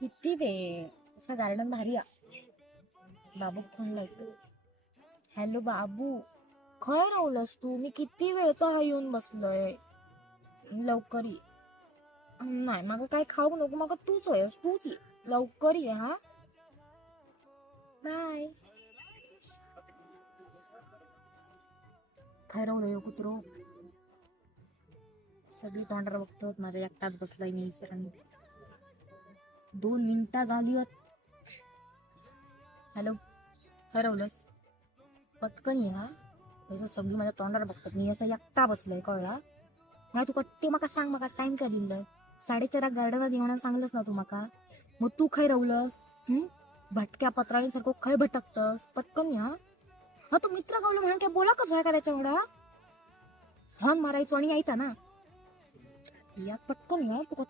किती वेळ असं गार्डन भारी बाबू फोन लावतो. हॅलो बाबू, खय राहुलस तू? मी किती वेळचा हा येऊन बसलोय. लवकर ये. नाही मग काय खाऊ नको, मग तूच होयस, तूच ये लवकर ये. हा बाय. खय राहुल कुत्रो, सगळी तोंडावर बघतो माझ्या एकटाच बसलाय मी सरांनी. 2 मिनिटं झाली. हॅलो, हरवलंस? पटकन ये. हा असं सगळी माझ्या तोंडावर बघतात, मी असं एकटा बसलोय, कळला? नाही तू कट्टी मका सांग, मका टाइम काय दिलं? 4:30 गार्डनात येऊन सांगलंस ना तू मका. मग तू खय राहुलस? भटक्या पत्राळीसारखं खय भटकतस? पटकन या. हा तू मित्र गावलं म्हणून काय बोला कसं का त्याच्या हॉर्न मारायचो आणि यायचा ना. या पटकन या तू.